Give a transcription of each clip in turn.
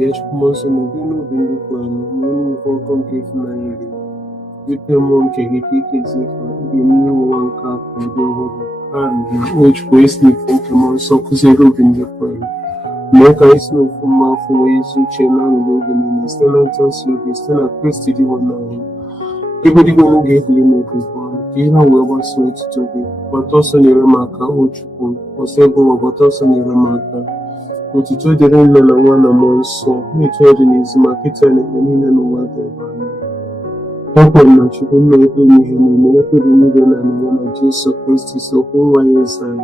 Dia Chukwumonso Nobino Bindukwano, Munu Fokon Kifunayeri, Dipemon Kegeki Kizifa, Gimini Wanka, Yoho, and which wasting Pokemon Sokuzero Bindukwano. Make I snow from my ways to Chenan Logan and Stellantis Logan, a Christy Divana. People didn't give makers one, Gina Weber sweet to be, but also near Maka, Uchukun, or Sebo, but also near Maka. But you told the rain and one among so, you told in his market and in what they were. Open that you couldn't make me and make it removal and one of Jesus Christ is so who I is I.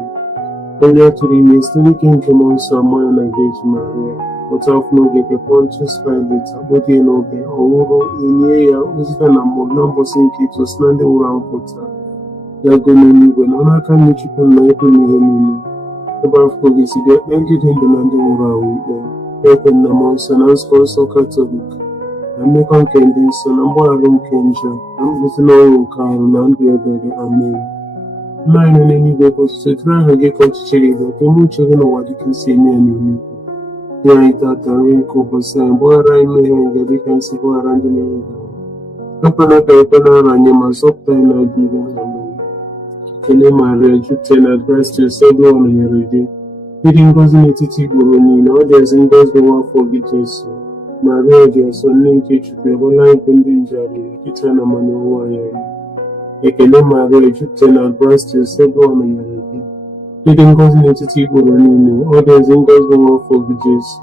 Only to remain still king among some more and engage Maria, but of no get a conscious find it, but you know, the Oro in Yea, Usman and number sink it was standing around Potter. They're going to leave an honor can you can make me. Above police, they ended in the landing around open the months and unschool so Catholic. And make on Candice and I'm one room Kenja, and with no car and the other, amen. Mine and any vehicles to try and get out chili that the much of what you can see near me. Right at the rain copers and boy, I may and the can see go around the neighborhood. Open up a banana and you must obtain a given amen. Maria Jupiter address to several on your day. Feeding goes in a titty woman, all there's in goes the one for Jesus. Maria, dear son, named teacher, the one line pending jarry, Kitana Manoa. Maria Jupiter address to several on your day. Feeding goes in a titty woman, all there's in goes the one for Jesus.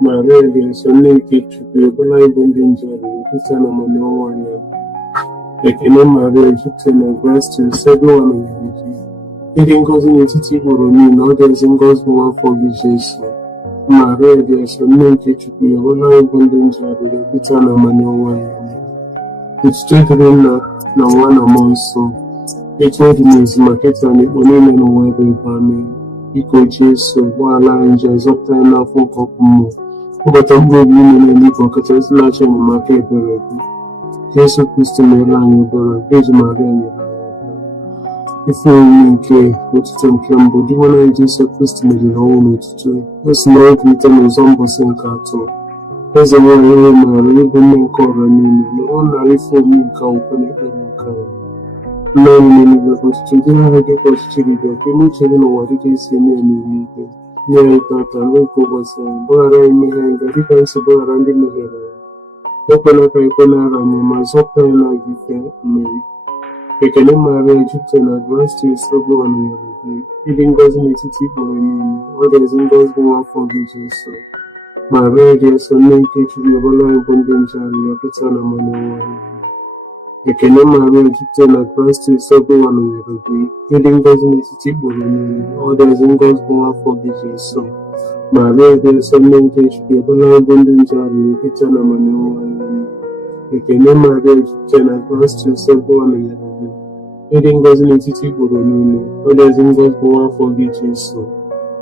Maria, dear son, named teacher, the one line pending jarry, Kitana Manoa. Maria Jupiter address to several on your day. Feeding goes in a titty woman, all there's in goes the one for Jesus. Maria, dear son, named teacher, the one line pending jarry, Kitana Manoa. It's straight in na one among so. It told me is market and it will not know where they buy me. Equal chase, while I enjoy up time now for more. But I'm going to be in the pocket as large in the market already. Jesus Christ, my land, your Virgin Maria. If you mean, what you think, do you want to Jesus Christ, my own to what's not written as almost in cartoon? As a man, I live in cover me, only for me, can open it and can. No, many of us children have a question that you know, children know what it is in any meeting. Yeah, that I will go saying, but I may hang a difference about around in the hair. Open up a corner and my software like the Mary. I can marry Egypt and advance to several on your day. Feeding goes in a city for a minute, or there's in goes one for Jesus. Maria, dear son, named teacher, the one bonding jarry, a kitana money. I can marry Egypt and advance to several on your day. Feeding goes in a city for a minute, or there's in goes one for Jesus. Maria, dear son, named teacher, the one bonding jarry, a kitana money. I can marry Egypt and advance to several on your day. Feeding goes in a city for a minute, or there's in goes one for Jesus.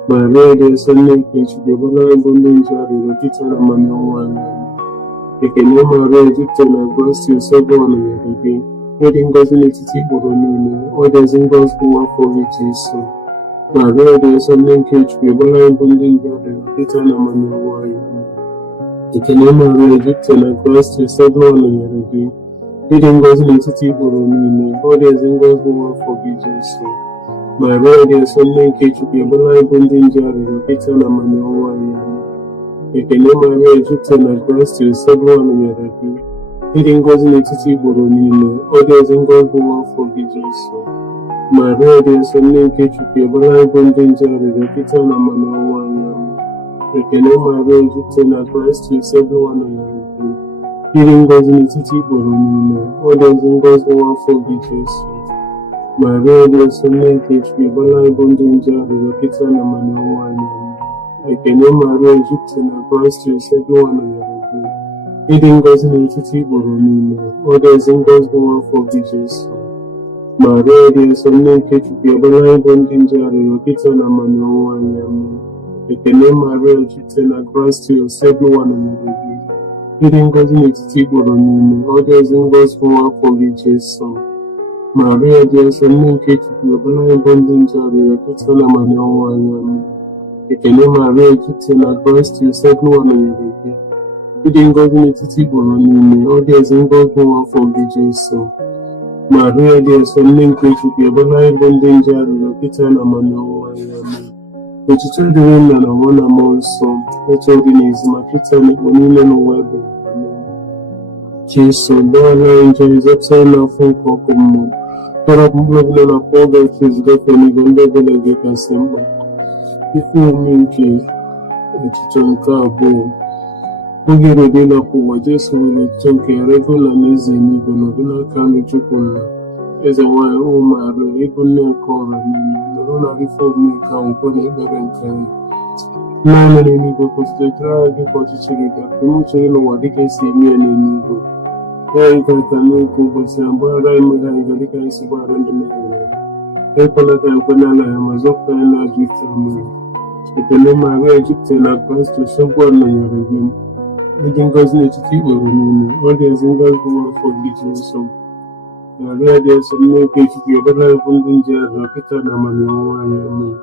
Maria, dear son, named teacher, the one bonding jarry, a kitana money. I can marry Egypt and advance to several on your day. Feeding goes in a city for a minute, or there's in goes one for Jesus. Maria, dear son, named teacher, the one bonding jarry, a kitana money. I can marry Egypt and advance to several on your day. Feeding goes in a city for a minute, or there's in goes one for Jesus. Maria, dear son, named teacher, the one bonding jarry, a kitana money. I can marry Egypt and advance to several on your day. Feeding goes in a city for a minute, or there's in goes one for Jesus. Maria, dear son, named teacher, the one bonding jarry, a kitana money. I can marry Egypt and advance to several on your day. Feeding goes in a city for a minute, or there's in goes one for Jesus. Maria, dear son, named teacher, the one bonding jarry, a kitana money. I can marry Egypt and advance to several on your day. Feeding goes in a city for a minute, or there's in goes one for Jesus. Maria, dear son, named teacher, the one bonding jarry, a kitana money. I can marry Egypt and advance to several on your day. Feeding goes in a city for a minute, or there's in goes one for Jesus. Maria, dear son, named teacher, the one bonding jarry, a kitana money. I can marry Egypt and advance to several on your day. ịdị ngọzi n'etiti igboro niile, ọ dị ezi ngọzi nwa afọ gị Jesu. Maria dị nsọ, nne nke Chukwu, ebe anyị bụ ndị nje arịrịọ kịta na ọnwụnwa ya. Amen. Otuto dịrị Nna na Nwa na Mmụọ Nsọ, etu ọ dị n'ezi ma kịta na ikpo niile n'ụwa ebe. Jesu, gbaghara anyị njọ, zọpụta anyị n'afọ nke ọkụ mmụọ, tọrọpụ mkpụrụ ọbụla na akpọ oge ezigafe n'igwe ndị ọbụla gị kasị mkpa. Ife omume nke echiche nke abụọ. Oge erede ịnapụ ụwa, Jesu nwere echiche nke ya rego na n'eze n'igwe nọdụ n'aka nri Chukwu Nna. Eze nwanyị ụmụ Maria, ịbụ nne nke ọra niile, nọrọ na ife omume nke akwụkwọ na ekpere nke anyị. Naanị n'eluigwe kwụsịrị dịrị gị ka ọchịchị gị ga ka chere n'ụwa dịka esi eme ya n'eluigwe. Anyị ga-ata n'oge ụbọchị a, gbaghara anyị mmehie anyị ga dịka anyị si gbaghara ndị mehiere anyị. Ekwela ka anyị kwe n'ala ya, ma zọpụta anyị n'ajọ ike. Amen. Ekele Maria, jupụtara na Kraịst, nsogbu a nọnyere gị. Ịdị ngọzi n'etiti igboro niile, ọ dị ezi ngọzi nwa afọ gị Jesu. Maria dị nsọ, nne nke Chukwu, ebe anyị bụ ndị nje arịrịọ kịta na ọnwụnwa anyị. Amen.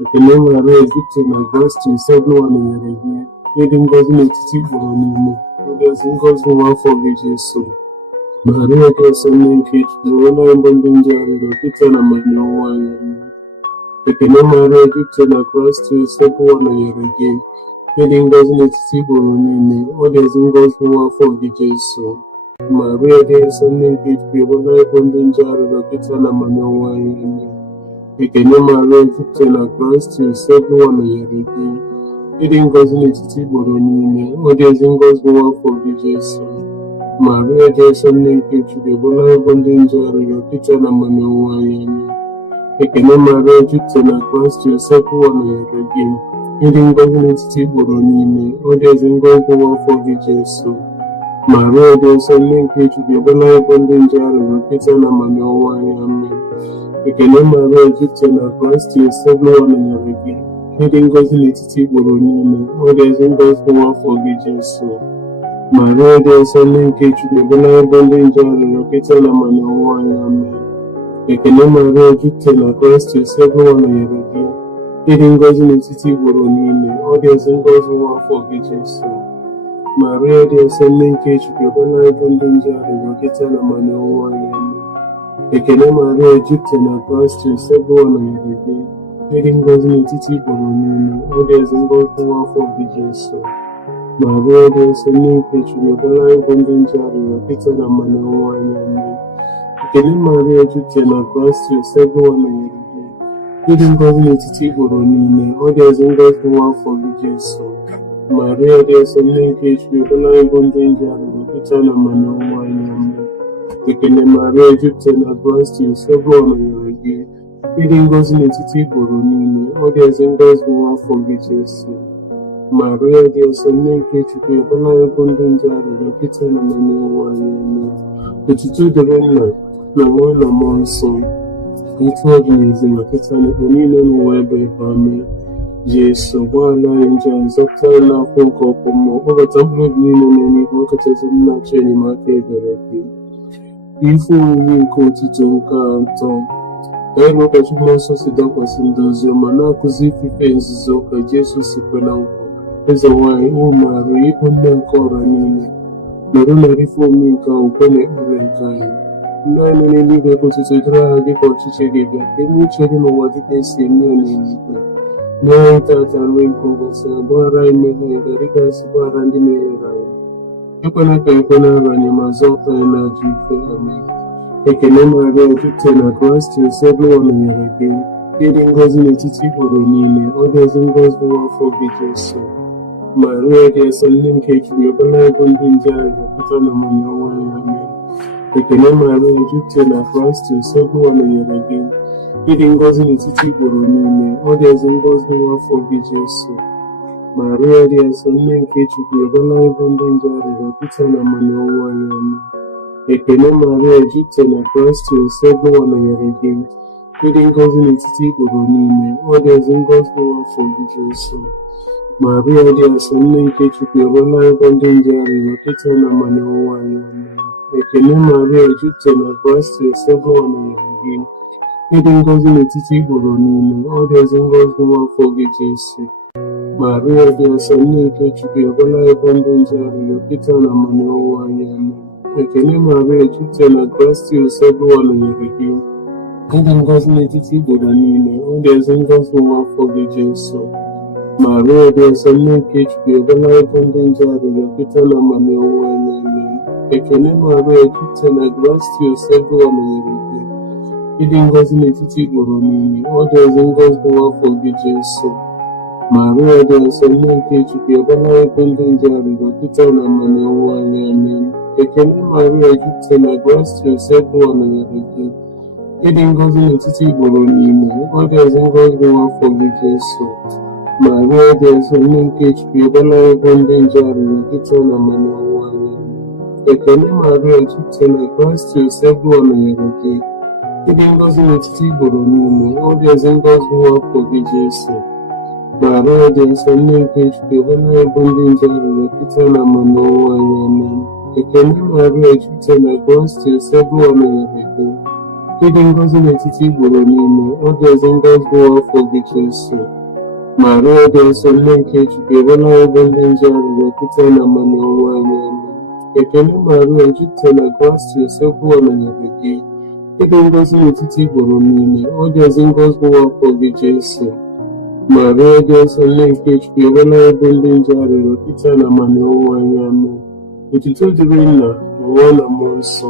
Ekele Maria, jupụtara na Kraịst, nsogbu a nọnyere gị. Ịdị ngọzi n'etiti igboro niile, ọ dị ezi ngọzi nwa afọ gị Jesu. Maria dị nsọ, nne nke Chukwu, ebe anyị bụ ndị nje arịrịọ kịta na ọnwụnwa anyị. Amen. Ekele Maria, jupụtara na Kraịst, nsogbu a nọnyere gị. Ịdị ngọzi n'etiti igboro niile, ọ dị ezi ngọzi nwa afọ gị Jesu. Maria dị nsọ, nne nke Chukwu, ebe anyị bụ ndị nje arịrịọ kịta na ọnwụnwa anyị. Amen. Ekele Maria, jupụtara na Kraịst, nsogbu a nọnyere gị. Ịdị ngọzi n'etiti igboro niile, ọ dị ezi ngọzi nwa afọ gị Jesu. Maria dị nsọ, nne nke Chukwu, ebe anyị bụ ndị nje arịrịọ kịta na ọnwụnwa anyị. Amen. Ekele Maria, jupụtara na Kraịst, nsogbu a nọnyere gị. Ịdị ngọzi n'etiti igboro niile, ọ dị ezi ngọzi nwa afọ gị Jesu. Maria dị nsọ, nne nke Chukwu, ebe anyị bụ ndị nje arịrịọ kịta na ọnwụnwa anyị. Amen. Ekele Maria, jupụtara na Kraịst, nsogbu a nọnyere gị. Ịdị ngọzi n'etiti igboro niile, ọ dị ezi ngọzi nwa afọ gị Jesu. Maria dị nsọ, nne nke Chukwu, ebe anyị bụ ndị nje arịrịọ kịta na ọnwụnwa anyị. Amen. Ekele Maria, jupụtara na Kraịst, nsogbu a nọnyere gị. Ịdị ngọzi n'etiti igboro niile, ọ dị ezi ngọzi nwa afọ gị Jesu. Maria dị nsọ, nne nke Chukwu, ebe anyị bụ ndị nje arịrịọ kịta na ọnwụnwa anyị. Amen. Ekele Maria, jupụtara na Kraịst, nsogbu a nọnyere gị. Ịdị ngọzi n'etiti igboro niile, ọ dị ezi ngọzi nwa afọ gị Jesu. Maria dị nsọ, nne nke Chukwu, ebe anyị bụ ndị nje arịrịọ kịta na ọnwụnwa anyị. Amen. Ekele Maria, jupụtara na Kraịst, nsogbu a nọnyere gị. Ịdị ngọzi n'etiti igboro niile, ọ dị ezi ngọzi nwa afọ gị Jesu. Maria dị nsọ, nne nke Chukwu, ebe anyị bụ ndị nje arịrịọ kịta na ọnwụnwa anyị. Amen. Ekele Maria, jupụtara na Kraịst, nsogbu a nọnyere gị. Ịdị ngọzi n'etiti igboro niile, ọ dị ezi ngọzi nwa afọ gị Jesu. Maria dị nsọ, nne nke Chukwu, ebe anyị bụ ndị nje arịrịọ kịta na ọnwụnwa anyị. Amen. Otuto dịrị Nna na Nwa na Mmụọ Nsọ, etu ọ dị n'ezi ma kịta na ikpo niile n'ụwa ebe. Amen. Jesu, gbaghara anyị njọ anyị, zọpụta anyị n'afọ nke ọkụ mmụọ, kpọbata mkpụrụ obi niile n'eluigwe, ọkachasị ndị na-achọ enyemaka ebere gị. Ife omume nke otuto nke atọ. Anyị na ụbọchị Mmụọ Nsọ si dakwasị ndị ozi ọma na-akụzi ifufe nzuzo ka Jesu si kwe na nkwa. Eze nwanyị ụmụ Maria, ịbụ nne nke ọra niile, nọrọ na ife omume nke akwụkwọ na ekpere nke anyị. Ndị anyị nọ n'eluigwe, ka otuto dịrị aha gị ka ọchịchị gị bịa, ka eme uche gị n'ụwa dịka esi eme ya n'eluigwe. Nye anyị tata nri nke ụbọchị a, gbaghara anyị mmehie anyị dịka anyị si gbaghara ndị mehiere anyị. Ekwela ka anyị kwe n'ara anyị, ma zọpụta anyị n'ajọ ife. Amen. Ekele Maria, jupụtara na Kraịst, nsogbu a nọnyere gị. Ịdị ngọzi n'etiti igboro niile, ọ dị ezi ngọzi nwa afọ gị Jesu. Maria dị nsọ, nne nke Chukwu, ebe anyị bụ ndị nje arịrịọ kịta na ọnwụnwa anyị. Amen. Ekele Maria, jupụtara na Kraịst, nsogbu a nọnyere gị. Ịdị ngọzi n'etiti igboro niile, ọ dị ezi ngọzi nwa afọ gị Jesu. Maria dị nsọ, nne nke Chukwu, ebe anyị bụ ndị nje arịrịọ kịta na ọnwụnwa anyị. Amen. Ekele Maria, jupụtara na Kraịst, nsogbu a nọnyere gị. Ịdị ngọzi n'etiti igboro niile, ọ dị ezi ngọzi nwa afọ gị Jesu. Maria dị nsọ, nne nke Chukwu, ebe anyị bụ ndị nje arịrịọ kịta na ọnwụnwa anyị. Amen. Ekele Maria, jupụtara na Kraịst, nsogbu a nọnyere gị. Ịdị ngọzi n'etiti igboro niile, ọ dị ezi ngọzi nwa afọ gị Jesu. Maria dị nsọ, nne nke Chukwu, ekwela ịbụ ndị nje arịrịọ Pita na mmanụ ọnwụ anyị. Amen. Ekele Maria, jupụtara na grace, Eluigwe nọnyere gị. Ịdị ngọzi n'etiti igboro niile, ọ dị ezi ngọzi nwa afọ gị Jesu. Maria dị nsọ, nne nke Chukwu, ekwela ịbụ ndị nje arịrịọ Pita na mmanụ ọnwụ anyị. Amen. Ekele Maria, jupụtara na grace, Eluigwe nọnyere gị. Ịdị ngọzi n'etiti igboro niile, ọ dị ezi ngọzi nwa afọ gị Jesu. Maria dị nsọ, nne nke Chukwu, ekwela ịbụ ndị nje arịrịọ Pita na mmanụ ọnwụ anyị. Amen. Ekele Maria, jupụtara na grace, Eluigwe nọnyere gị. Ịdị ngọzi n'etiti igboro niile, ọ dị ezi ngọzi nwa afọ gị Jesu. Maria dị nsọ, nne nke Chukwu, ekwela ịbụ ndị nje arịrịọ Pita na mmanụ ọnwụ anyị. Ekele Maria, jupụtara na grace, Eluigwe nọnyere gị. Ịdị ngọzi n'etiti igboro niile, ọ dị ezi ngọzi nwa afọ gị Jesu. Maria dị nsọ, nne nke Chukwu, ekwela ịbụ ndị nje arịrịọ Pita na mmanụ ọnwụ anyị. Amen. Ekele Maria, jupụtara na grace, Eluigwe nọnyere gị. Ịdị ngọzi n'etiti igboro niile, ọ dị ezi ngọzi nwa afọ gị Jesu. Maria dị nsọ, nne nke Chukwu, ekwela ịbụ ndị nje arịrịọ Pita na mmanụ ọnwụ anyị. Amen. Ekele Maria, jupụtara na grace, Eluigwe nọnyere gị. Ịdị ngọzi n'etiti igboro niile, ọ dị ezi ngọzi nwa afọ gị Jesu. Maria dị nsọ, nne nke Chukwu, ekwela ịbụ ndị nje arịrịọ Pita na mmanụ ọnwụ anyị. Amen. Otuto dịrị Nna na Nwa na Mmụọ Nsọ,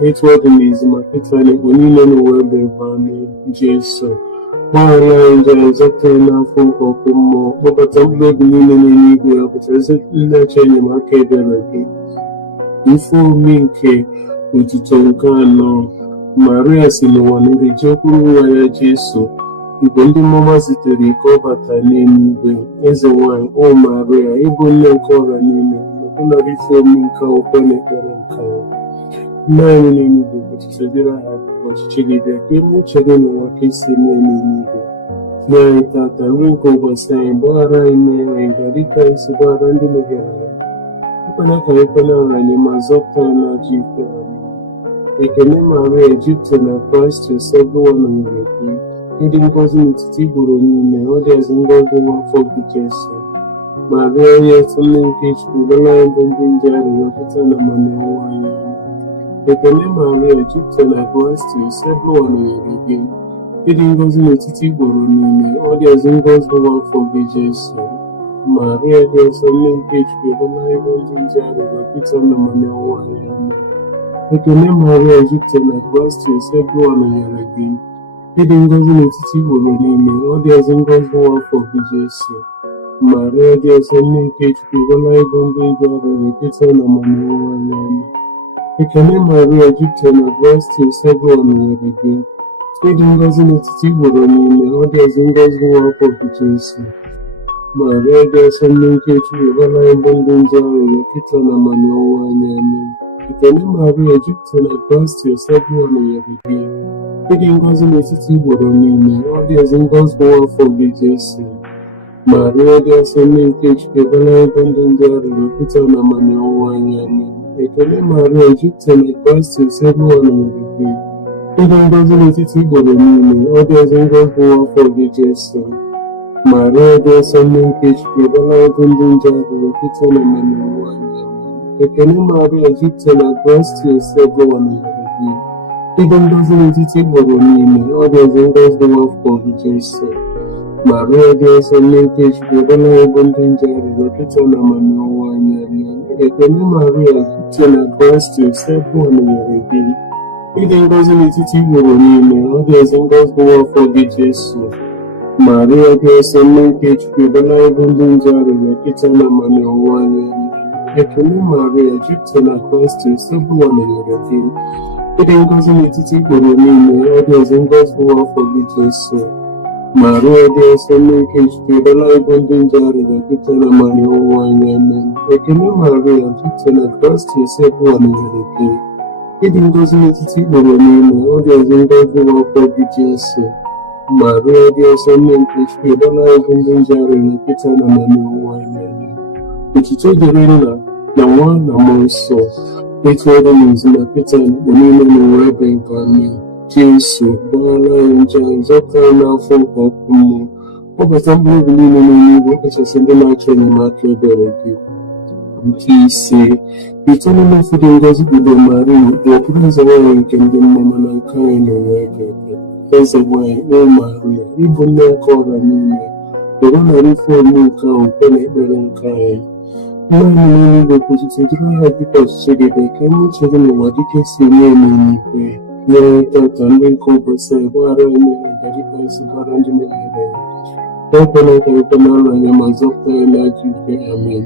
etu ọ dị n'izu ma Pita na igbo niile n'ụwa ebe ebe. Amen. Jesu, gbaghara anyị njọ anyị, zọpụta anyị n'afọ nke ọkụ mmụọ, kpọbata mkpụrụ obi niile n'eluigwe ya, pụtara ezi nlecha enyemaka ebere gị. Ife omume nke otuto nke anọ. Maria si n'ụwa niile jekwuru nwa ya Jesu. Igwe ndị mmụọ zitere ka ọ bata n'eluigwe. Eze nwanyị, o Maria, ịbụ nne nke ọra niile, ọbụnara ife omume nke akwụkwọ na ekpere nke ya. Nna anyị n'eluigwe, ọchịchị dịrị aha gị, ọchịchị gị bịa, ka eme uche gị n'ụwa ka esi eme n'eluigwe. Nye anyị tata nri nke ụbọchị anyị, gbaghara anyị mmehie anyị, dịka anyị si gbaghara ndị mehiere anyị. Ekwela ka anyị kwe n'ala anyị, ma zọpụta anyị n'ajọ ife anyị. Ekele Maria, jupụtara na Kraịst, Eluigwe nọnyere gị. Ịdị ngọzi n'etiti igboro niile, ọ dị ezi ngọzi nwa afọ gị Jesu. Maria dị nsọ, nne nke Chukwu, ekwela ịbụ ndị nje arịrịọ Pita na mmanụ ọnwụ anyị. Ekele Maria, jupụtara na grace, Eluigwe nọnyere gị. Ịdị ngọzi n'etiti igboro niile, ọ dị ezi ngọzi nwa afọ gị Jesu. Maria dị nsọ, nne nke Chukwu, ekwela ịbụ ndị nje arịrịọ Pita na mmanụ ọnwụ anyị. Ekele Maria, jupụtara na grace, Eluigwe nọnyere gị. Ịdị ngọzi n'etiti igboro niile, ọ dị ezi ngọzi nwa afọ gị Jesu. Maria dị nsọ, nne nke Chukwu, ekwela ịbụ ndị nje arịrịọ Pita na mmanụ ọnwụ anyị. Ekele Maria, jupụtara na grace, Eluigwe nọnyere gị. Ịdị ngọzi n'etiti igboro niile, ọ dị ezi ngọzi nwa afọ gị Jesu. Maria dị nsọ, nne nke Chukwu, ekwela ịbụ ndị nje arịrịọ Pita na mmanụ ọnwụ anyị. Amen. Ekele Maria, jupụtara na grace, Eluigwe nọnyere gị. Ịdị ngọzi n'etiti igboro niile, ọ dị ezi ngọzi nwa afọ gị Jesu. Maria dị nsọ, nne nke Chukwu, ekwela ịbụ ndị nje arịrịọ Pita na mmanụ ọnwụ anyị. Amen. Ekele Maria, jupụtara na Kraịst, Eluigwe nọnyere gị. Ịdị ngọzi n'etiti igboro niile, ọ dị ezi ngọzi nwa afọ gị Jesu. Maria dị nsọ, nne nke Chukwu, ekwela ịbụ ndị nje arịrịọ Pita na mmanụ ọnwụ anyị. Ekele Maria, jupụtara na Kraịst, Eluigwe nọnyere gị. Ịdị ngọzi n'etiti igboro niile, ọ dị ezi ngọzi nwa afọ gị Jesu. Maria dị nsọ, nne nke Chukwu, ekwela ịbụ ndị nje arịrịọ Pita na mmanụ ọnwụ anyị. Ekele Maria, jupụtara na Kraịst, Eluigwe nọnyere gị. Ịdị ngọzi n'etiti igboro niile, ọ dị ezi ngọzi nwa afọ gị Jesu. Maria dị nsọ, nne nke Chukwu, ekwela ịbụ ndị nje arịrịọ Pita na mmanụ ọnwụ anyị. Ekele Maria, jupụtara na Kraịst, Eluigwe nọnyere gị. Ịdị ngọzi n'etiti igboro niile, ọ dị ezi ngọzi nwa afọ gị Jesu. Maria dị nsọ, nne nke Chukwu, ekwela ịbụ ndị nje arịrịọ Pita na mmanụ ọnwụ anyị. Amen. Ekele Maria, jupụtara na Kraịst, Eluigwe nọnyere gị. Ịdị ngọzi n'etiti igboro niile, ọ dị ezi ngọzi nwa afọ gị Jesu. Maria dị nsọ, nne nke Chukwu, ekwela ịbụ ndị nje arịrịọ Pita na mmanụ ọnwụ anyị. Otuto dịrị Nna na Nwa na Mmụọ Nsọ, etu ọ dị n'izu ma Pita na igbo niile n'ụwa ebe ebe. Amen. Jesu, gbaghara anyị njọ anyị, zọpụta anyị n'afọ nke ọkụ mmụọ, Kpọbata mkpụrụ obi niile n'eluigwe, ọkachasị ndị na-achọ enyemaka ebere gị. Nke ise, itoolu n'ofu dị ngọzi bụ Maria, n'okpuru eze nwanyị nke ndị mmụọ na nke anyị na-enwe eke. Eze nwanyị, o Maria, ịbụ nne nke ọra niile, dọrọ narị fọm nke ahụ kwe na ekpere nke anyị. Nna anyị n'eluigwe, kwụsịtụ dịrị ha dịka ọchịchị gị dị, ka eme uche gị n'ụwa dịka esi eme n'eluigwe. Nye anyị tata nri nke ụbọchị anyị, gbaghara anyị mmehie anyị dịka anyị si gbaghara ndị mehiere anyị. Ekwela ka anyị kwe n'ọrụ anyị, ma zọpụta anyị n'ajọ ike. Amen.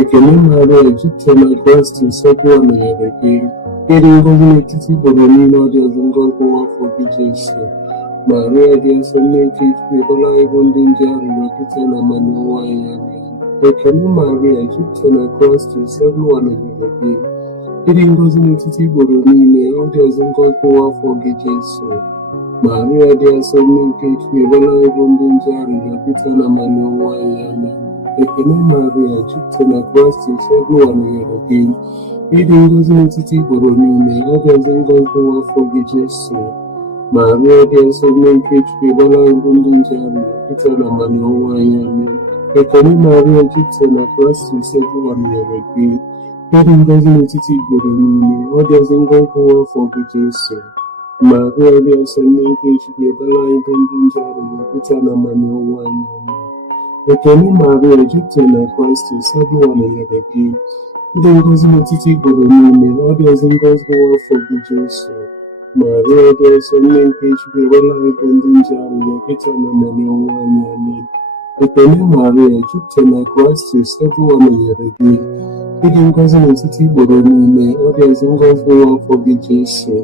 Ekele Maria, jupụtara na grace, nsọpụrụ nọnyere gị. Ịdị ngọzi n'etiti igboro niile, ọ dị ọzọ ngọzi n'afọ gị Jesu. Maria dị nsọ, nne nke Chukwu, ebela anyị bụ ndị nje arịrịọ kịta na mmanụ ụwa anyị. Amen. Ekele Maria, jupụtara na grace, nsọpụrụ nọnyere gị. Ịdị ngọzi n'etiti igboro niile, ọ dị ọzọ ngọzi n'afọ gị Jesu. Maria dị nsọ, nne nke Chukwu, ebela anyị bụ ndị nje arịrịọ kịta na mmanụ ụwa anyị. Amen. Ekele Maria, jupụtara na Kraịst, nsọpụrụ nọnyere gị. Ịdị ngọzi n'etiti igboro niile, ọ dị ọzọ ngọzi n'afọ gị Jesu. Maria dị nsọ, nne nke Chukwu, ebela anyị bụ ndị nje arịrịọ kịta na mmanụ ụwa anyị. Amen. Ekele Maria, jupụtara na Kraịst, nsọpụrụ nọnyere gị. Ịdị ngọzi n'etiti igboro niile, ọ dị ọzọ ngọzi n'afọ gị Jesu. Maria dị nsọ, nne nke Chukwu, ebela anyị bụ ndị nje arịrịọ kịta na mmanụ ụwa anyị. Amen. Ekele Maria, jupụtara na Kraịst, nsọpụrụ nọnyere gị. Ịdị ngọzi n'etiti igboro niile, ọ dị ọzọ ngọzi n'afọ gị Jesu. Maria dị nsọ, nne nke Chukwu, ebela anyị bụ ndị nje arịrịọ kịta na mmanụ ụwa anyị. Amen. Ekele Maria, jupụtara na Kraịst, nsọpụrụ nọnyere gị. Ịdị ngọzi n'etiti igboro niile, ọ dị ọzọ ngọzi n'afọ gị Jesu.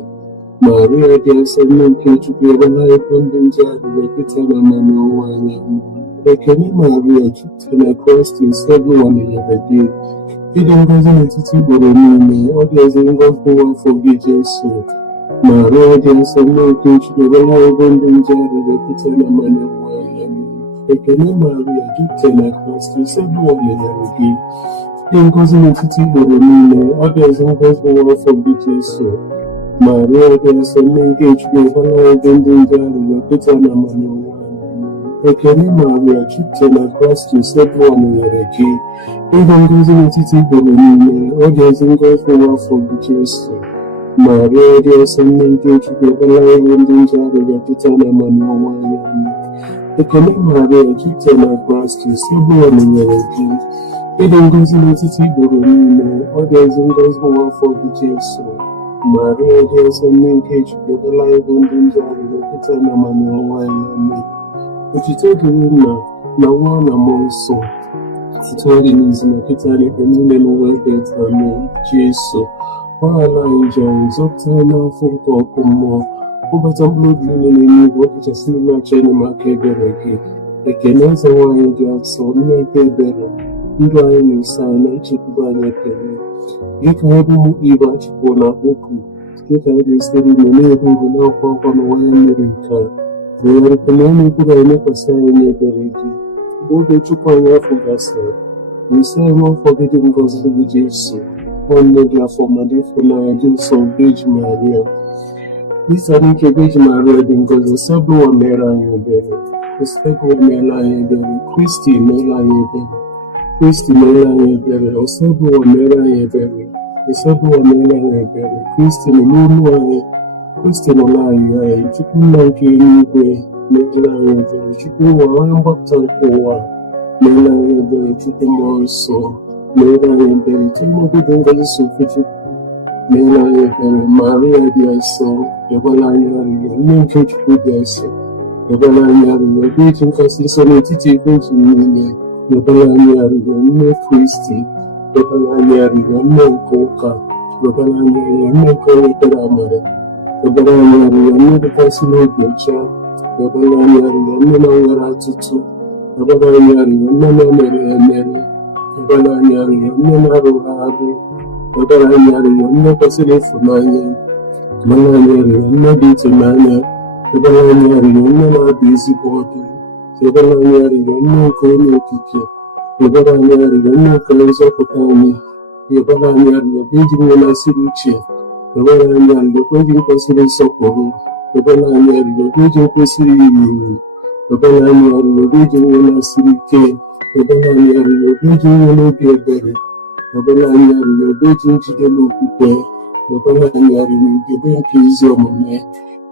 Maria dị nsọ, nne nke Chukwu, ebela anyị bụ ndị nje arịrịọ kịta na mmanụ ụwa anyị. Amen. Ekele Maria, jupụtara na Kraịst, nsọpụrụ nọnyere gị. Ịdị ngọzi n'etiti igboro niile, ọ dị ọzọ ngọzi n'afọ gị Jesu. Maria dị nsọ, nne nke Chukwu, ebela anyị bụ ndị nje arịrịọ kịta na mmanụ ụwa anyị. Amen. Ekele Maria, jupụtara na Kraịst, nsọpụrụ nọnyere gị. Ịdị ngọzi n'etiti igboro niile, ọ dị ọzọ ngọzi n'afọ gị Jesu. Maria dị nsọ, nne nke Chukwu, ebela anyị bụ ndị nje arịrịọ kịta na mmanụ ụwa anyị. Ekele Maria, jupụtara na Kraịst, nsọpụrụ nọnyere gị. Ịdị ngọzi n'etiti igboro niile, ọ dị ọzọ ngọzi n'afọ gị Jesu. Maria dị nsọ, nne nke Chukwu, ebela anyị bụ ndị nje arịrịọ kịta na mmanụ ụwa anyị. Amen. Ekele Maria, jupụtara na Kraịst, nsọpụrụ nọnyere gị. Ịdị ngọzi n'etiti igboro niile, ọ dị ọzọ ngọzi n'afọ gị Jesu. Maria dị nsọ, nne nke Chukwu, ebela anyị bụ ndị nje arịrịọ kịta na mmanụ ụwa anyị. Amen. Otuto dịrị Nna na Nwa na Mmụọ Nsọ, otuto dị n'izu na kịta n'ikpe niile n'ụwa ebe etu. Amen. Jesu, gbaghara anyị njọ anyị, zọpụta anyị n'afọ nke ọkụ mmụọ. Kpọbata mkpụrụ obi niile n'eluigwe, ọkachasị ndị na-achọ enyemaka ebere gị. Ekele eze nwanyị dị nsọ, nne nke ebere, ndụ anyị na-eso anyị na nchekwube anyị. Ekele gị ka anyị bụ ụmụ Igbo achịpụ na okwu, gị ka anyị ga-esiri ime na-ebu ibu na-akwa akwa n'ụwa ya mmiri nke a. Weghara na onye ukwu ga emekwasị anyị n'ebere gị. Mgbe oge chukwu anyị afọ gasịrị, nsọ anyị afọ gị dị ngọzi gị Jesu, nwanne gị afọ ma dị ịfụnanya dị nsọ Virgin Maria. Isa n'ike Virgin Maria dị ngọzi, nsọpụrụ mere anyị ebere. Nsọpụrụ mere anyị ebere. Kristi mere anyị ebere. Kristi mere anyị ebere. Nsọpụrụ mere anyị ebere. Nsọpụrụ mere anyị ebere. Kristi nọ n'olu anyị. Kristi nọ n'anyị anyị. Chukwu nna nke eluigwe mere anyị ebere. Chukwu ụwa onye mgbapụta nke ụwa mere anyị ebere. Chukwu mmụọ nsọ mere anyị ebere. Chukwu obodo ngọzi sofe Chukwu mere anyị ebere. Maria dị nsọ, ebela anyị arịrịọ. Nne nke Chukwu dị nsọ, ebela anyị arịrịọ. Virgin kasị nsọ n'etiti virgin niile, ebela anyị arịrịọ. Nne Kristi, ebela anyị arịrịọ. Nne nke ụka, ebela anyị arịrịọ. Nne nke onye ekpere amara, ebela anyị arịrịọ. Nne dịkasị n'obi ọcha, ebela anyị arịrịọ. Nne na-nwere atụtụ, ebela anyị arịrịọ. Nne na-emere emere, ebela anyị arịrịọ. Nne na-arụrụ arụ, ebela anyị arịrịọ. Nne kwesịrị ịfụnanya, ebela anyị arịrịọ. Nne dị ịtụnanya, ebela anyị arịrịọ. Nne na-abụ ezigbo ọdụ, ebela anyị arịrịọ. Nne nke onye okike, ebela anyị arịrịọ. Nne nke nzọpụta anyị, ebela anyị arịrịọ. Iji nwe na-asịrị uche, ebela anyị arịrịọ. Iji kwesịrị nsọpụrụ, ebela anyị arịrịọ. Iji kwesịrị iri iwu, ọbara anyị arịrịọ obi ji nwe na-asịrị ike, ọbara anyị arịrịọ obi ji nwe n'obi ebere, ọbara anyị arịrịọ obi ji njide n'okwukwe, ọbara anyị arịrịọ ugebe nke ezi omume,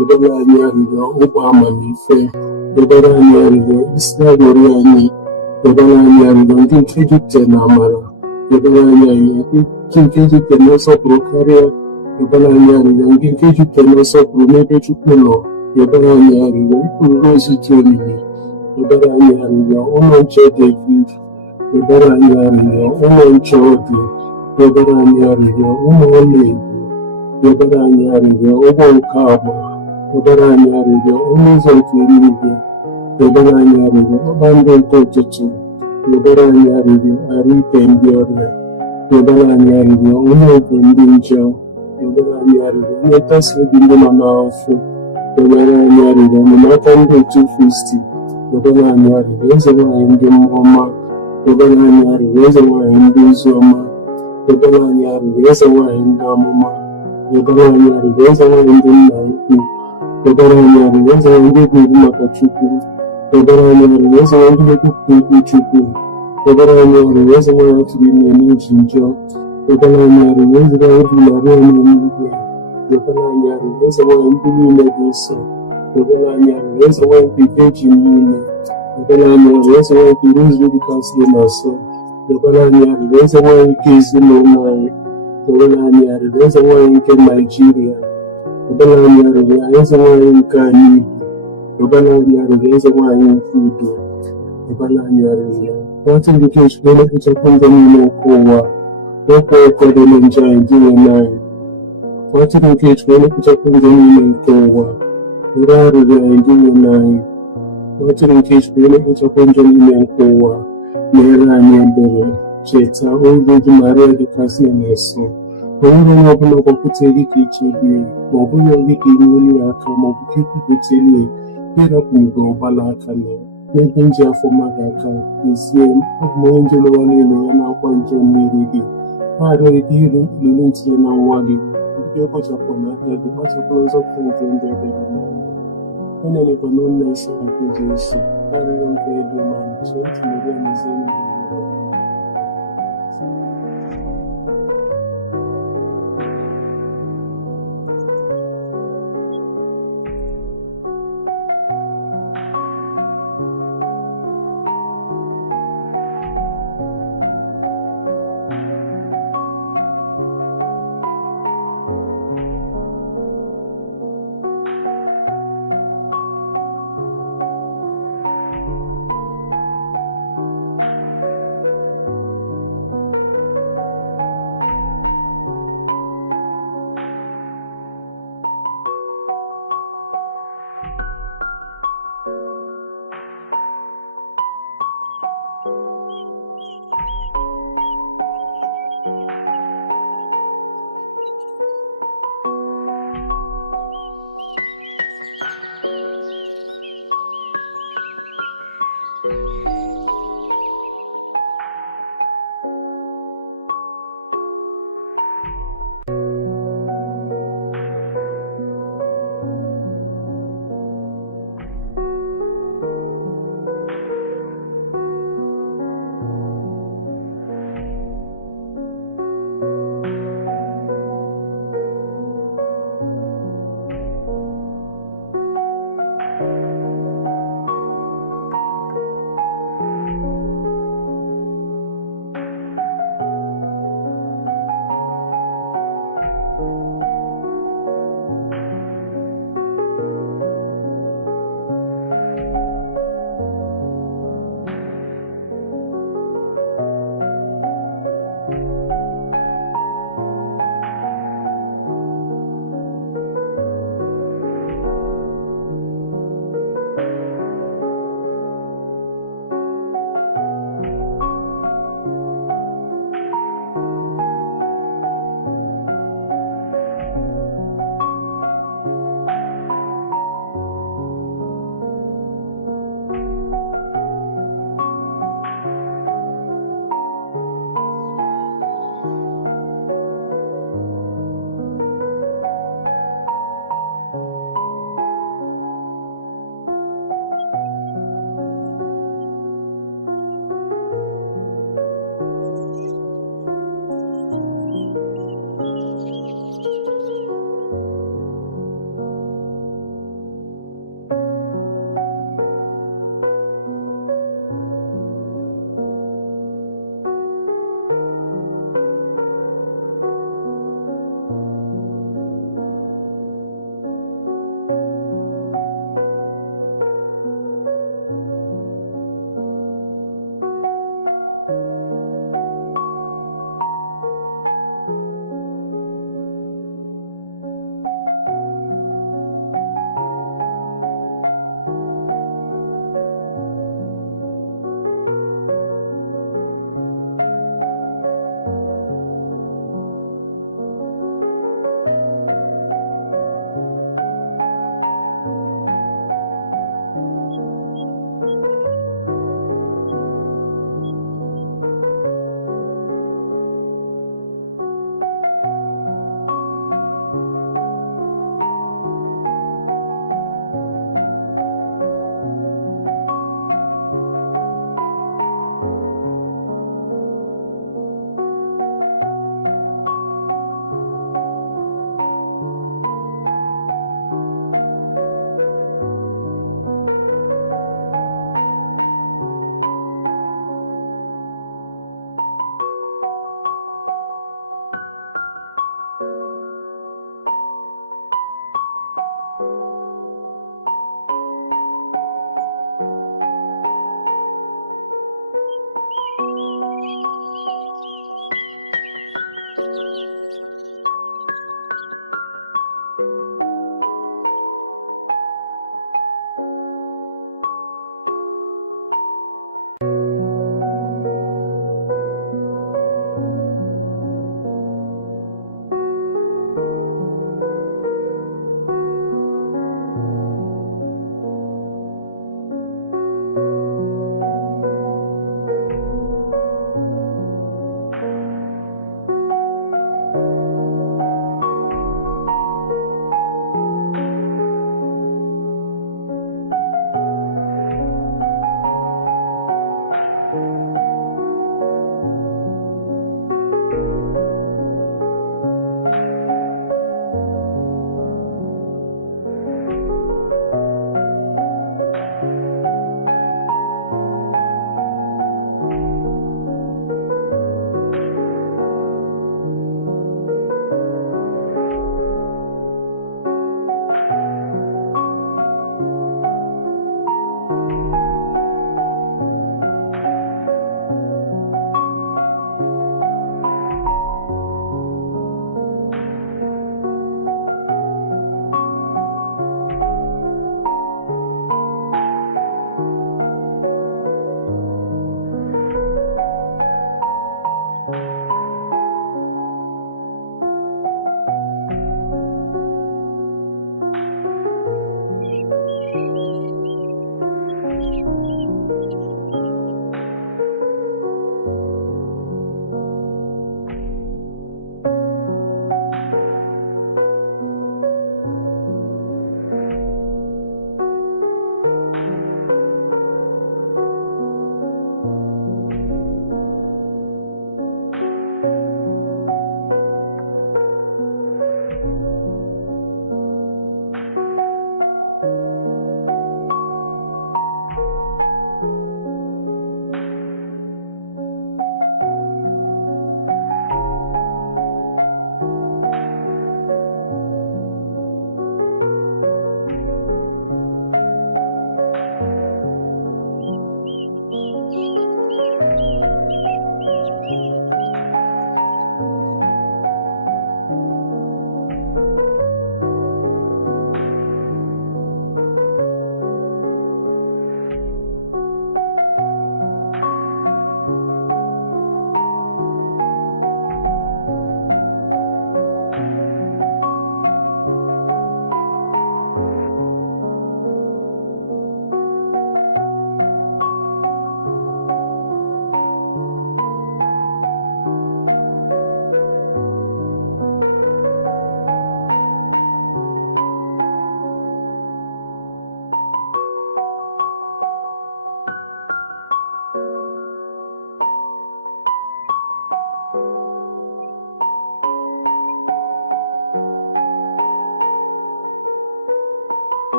ọbara anyị arịrịọ ụgbọ amamife, ọbara anyị arịrịọ isi agbụrụ anyị, ọbara anyị arịrịọ ndị nke jupụtara na amara, ọbara anyị arịrịọ ndị nke jupụtara na nsọpụrụ karịa, ọbara anyị arịrịọ ndị nke jupụtara na nsọpụrụ n'ebe Chukwu nọ, ọbara anyị arịrịọ mkpụrụ ozi dị omimi, ọbara anyị arịrịọ ụlọ nche David, ọbara anyị arịrịọ ụlọ nche ọdị, ọbara anyị arịrịọ ụlọ ọlaedo, ọbara anyị arịrịọ ụgbọ nke agba, ọbara anyị arịrịọ ọnụ ụzọ nke eluigwe, ọbara anyị arịrịọ kpakpando nke ụtụtụ, ọbara anyị arịrịọ arụ ike ndị ọrịa, ọbara anyị arịrịọ ụlọ oge ndị nche, ọbara anyị arịrịọ nletasi obi ndị nọ n'afọ, ọbara anyị arịrịọ enyemaka ndị otu Kristi, ọbara anyị arịrịọ eze nwaanyị ndị mmụọ ọma, ọbara anyị arịrịọ eze nwaanyị ndị ozi ọma, ọbara anyị arịrịọ eze nwaanyị ndị amụma, ọbara anyị arịrịọ eze nwaanyị ndị nna ukwu, ọbara anyị arịrịọ eze nwaanyị ndị bụ ibu maka Chukwu, ọbara anyị arịrịọ eze nwaanyị ndị na-ekwupụta ikpe Chukwu, ọbara anyị arịrịọ eze nwaanyị tụrụ ime n'iji njọ, ọbara anyị arịrịọ eze nwaanyị bụ narị anyị n'eluigwe, ọbara anyị arịrịọ eze nwaanyị ndị niile dị nsọ, ọbara anyị arịrịọ eze nwaanyị nke ike ji niile, ọbara anyị arịrịọ eze nwaanyị nke rozuri dịkasị na-asọ, ọbara anyị arịrịọ eze nwaanyị nke ezinụlọ anyị, ọbara anyị arịrịọ eze nwaanyị nke Naịjirịa, ọbara anyị arịrịọ eze nwaanyị nke anyị Igbo, ọbara anyị arịrịọ eze nwaanyị nke udo, ọbara anyị arịrịọ nwata ndị Chukwu na-ekpochapụ ndị niile nke ụwa, okwu ọkọdịle nje anyị dị nwe anyị, nwata nke Chukwu na-ekpochapụ ndị niile nke ụwa, ndị arịrịọ anyị dị nwe anyị, nwata nke Chukwu na-ekpochapụ ndị niile nke ụwa, mere anyị ebere, cheta oge dị Maria dịkasị na-eso, onwere onye ọbụla gbakwutere dịka ichebe ma ọ bụghị dịka inyere ya aka ma ọ bụ ka ikwupụtele ịrapụ mgbe ọgbala aka na n'ebe nji afọ mmadụ aka ezie abụ m onye nje n'ụwa niile ya na-akwa nje mmiri gị na-arịọghị ka iru ilele ntinye na nwa gị ndị ọkọchapụ na aka gị gbachapụrụ nzọpụta nke ndị ọbịa n'anya onye lekwa na ụlọ nsọ nke Jesu arịrịọ nke edo ma nche tinyere ya n'ezi ndị